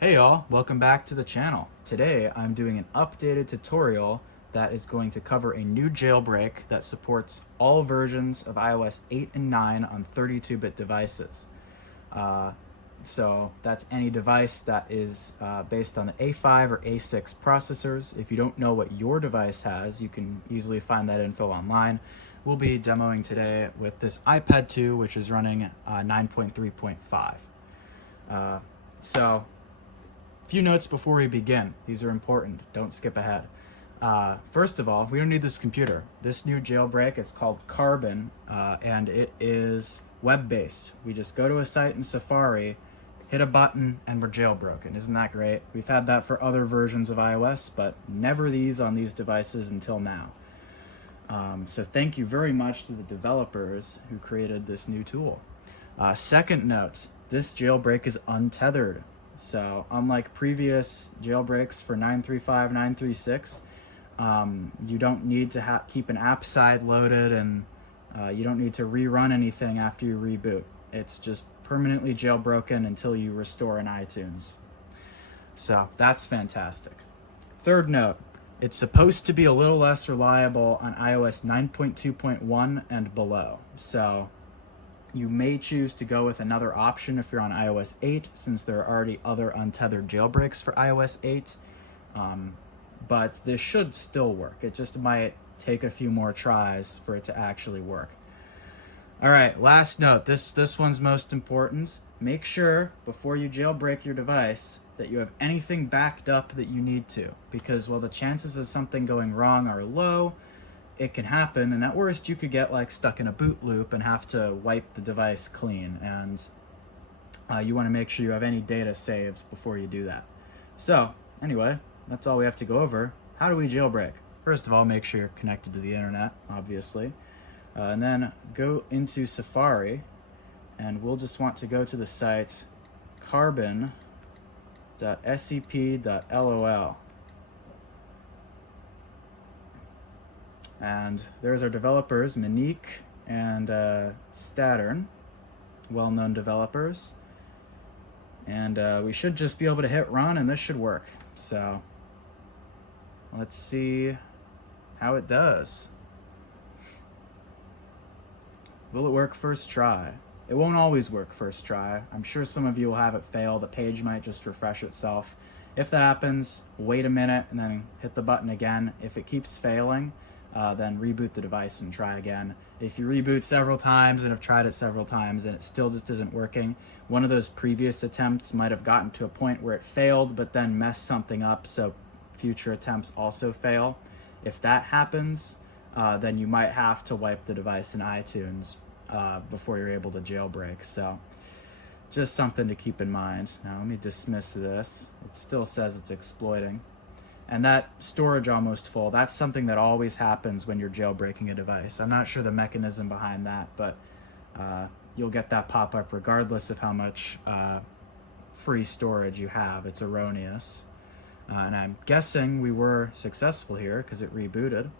Hey y'all, welcome back to the channel. Today I'm doing an updated tutorial that is going to cover a new jailbreak that supports all versions of iOS 8 and 9 on 32-bit devices. So that's any device that is based on the A5 or A6 processors. If you don't know what your device has, you can easily find that info online. We'll be demoing today with this iPad 2, which is running 9.3.5. So few notes before we begin. These are important. Don't skip ahead. First of all, we don't need this computer. This new jailbreak is called Carbon, and it is web-based. We just go to a site in Safari, hit a button, and we're jailbroken. Isn't that great? We've had that for other versions of iOS, but never these on these devices until now. So thank you very much to the developers who created this new tool. Second note, this jailbreak is untethered. So unlike previous jailbreaks for 9.3.5, 9.3.6, you don't need to keep an app side loaded, and you don't need to rerun anything after you reboot. It's just permanently jailbroken until you restore in iTunes. So that's fantastic. Third note, it's supposed to be a little less reliable on iOS 9.2.1 and below. So you may choose to go with another option if you're on iOS 8, since there are already other untethered jailbreaks for iOS 8. But this should still work. It just might take a few more tries for it to actually work. All right, last note. This one's most important. Make sure before you jailbreak your device that you have anything backed up that you need to, because while the chances of something going wrong are low, it can happen, and at worst you could get stuck in a boot loop and have to wipe the device clean, and you want to make sure you have any data saved before you do that. So anyway, that's all we have to go over. How do we jailbreak? First of all, make sure you're connected to the internet, obviously, and then go into Safari, and we'll just want to go to the site carbon.sep.lol. And there's our developers, Monique and Stattern, well-known developers. And we should just be able to hit run, and this should work. So let's see how it does. Will it work first try? It won't always work first try. I'm sure some of you will have it fail. The page might just refresh itself. If that happens, wait a minute and then hit the button again. If it keeps failing, then reboot the device and try again. If you reboot several times and have tried it several times and it still just isn't working, one of those previous attempts might have gotten to a point where it failed but then messed something up, so future attempts also fail. If that happens, then you might have to wipe the device in iTunes before you're able to jailbreak. So just something to keep in mind. Now let me dismiss this. It still says it's exploiting. And that storage almost full, that's something that always happens when you're jailbreaking a device. I'm not sure the mechanism behind that, but you'll get that pop-up regardless of how much free storage you have. It's erroneous. And I'm guessing we were successful here because it rebooted.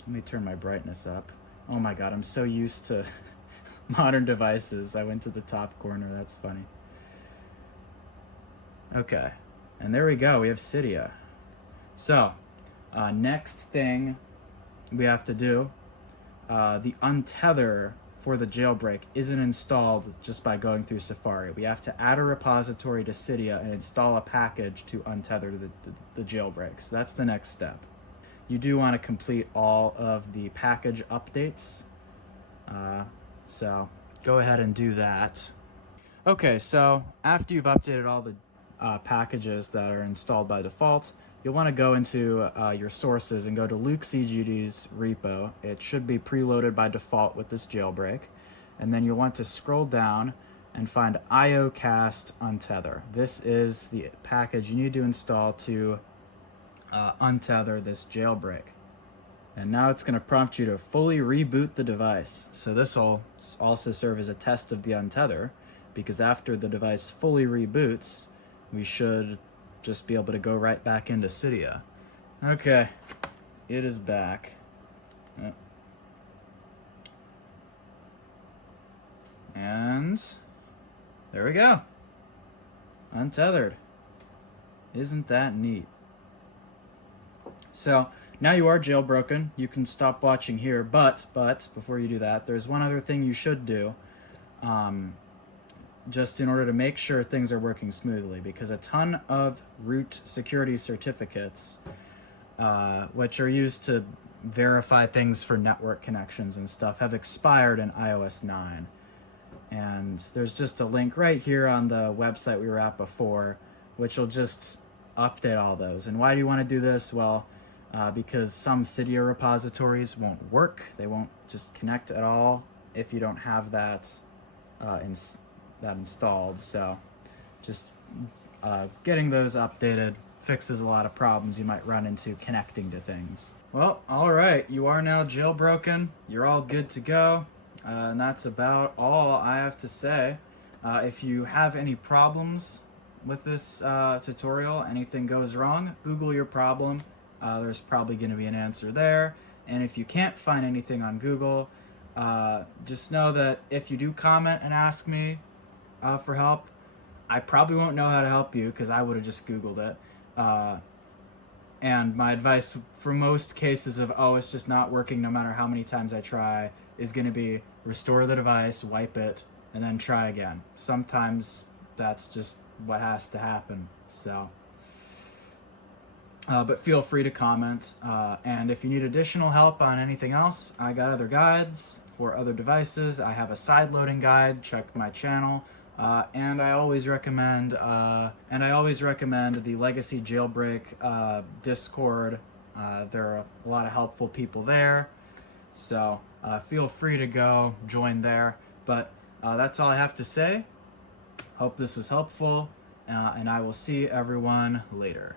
Let me turn my brightness up. Oh my god, I'm so used to modern devices. I went to the top corner, that's funny. Okay. And there we go, we have Cydia. So, next thing we have to do, the untether for the jailbreak isn't installed just by going through Safari. We have to add a repository to Cydia and install a package to untether the jailbreak. So that's the next step. You do want to complete all of the package updates. So go ahead and do that. Okay, so after you've updated all the packages that are installed by default, you'll want to go into your sources and go to Luke CGD's repo. It should be preloaded by default with this jailbreak. And then you'll want to scroll down and find iocast untether. This is the package you need to install to untether this jailbreak. And now it's going to prompt you to fully reboot the device. So this will also serve as a test of the untether, because after the device fully reboots, we should just be able to go right back into Cydia. Okay, it is back. And there we go. Untethered. Isn't that neat? So now you are jailbroken. You can stop watching here, but before you do that, there's one other thing you should do, just in order to make sure things are working smoothly, because a ton of root security certificates, which are used to verify things for network connections and stuff, have expired in iOS 9. And there's just a link right here on the website we were at before, which will just update all those. And why do you want to do this? Well, because some Cydia repositories won't work. They won't just connect at all if you don't have that installed. So just getting those updated fixes a lot of problems you might run into connecting to things. Well, all right, you are now jailbroken. You're all good to go. And that's about all I have to say. If you have any problems with this tutorial, anything goes wrong, Google your problem. There's probably going to be an answer there. And if you can't find anything on Google, just know that if you do comment and ask me for help, I probably won't know how to help you because I would have just Googled it. And my advice for most cases of, oh, it's just not working no matter how many times I try, is going to be restore the device, wipe it, and then try again. Sometimes that's just what has to happen. So, but feel free to comment. And if you need additional help on anything else, I got other guides for other devices. I have a side loading guide. Check my channel. And I always recommend the Legacy Jailbreak Discord. There are a lot of helpful people there. So feel free to go join there. But that's all I have to say. Hope this was helpful, and I will see everyone later.